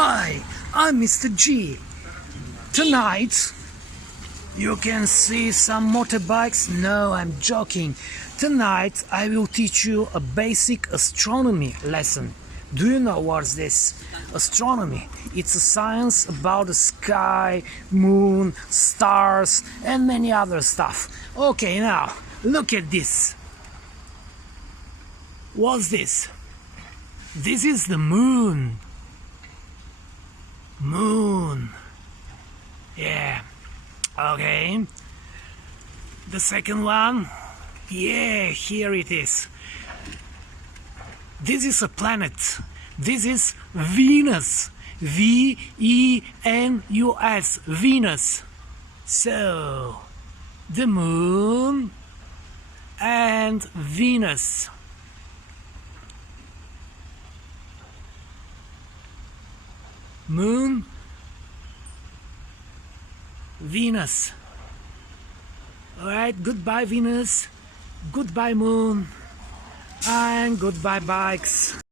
Hi, I'm Mr. G. Tonight, you can see some motorbikes. No, I'm joking. Tonight, I will teach you a basic astronomy lesson. Do you know what's this? Astronomy. It's a science about the sky, moon, stars, and many other stuff. Okay, now, look at this. What's this? This is the moon. Moon. Yeah. Okay. The second one. Yeah, here it is. This is a planet. This is Venus. V-E-N-U-S. Venus. So, the moon and Venus. Moon, Venus. Alright, goodbye Venus, goodbye moon, and goodbye bikes.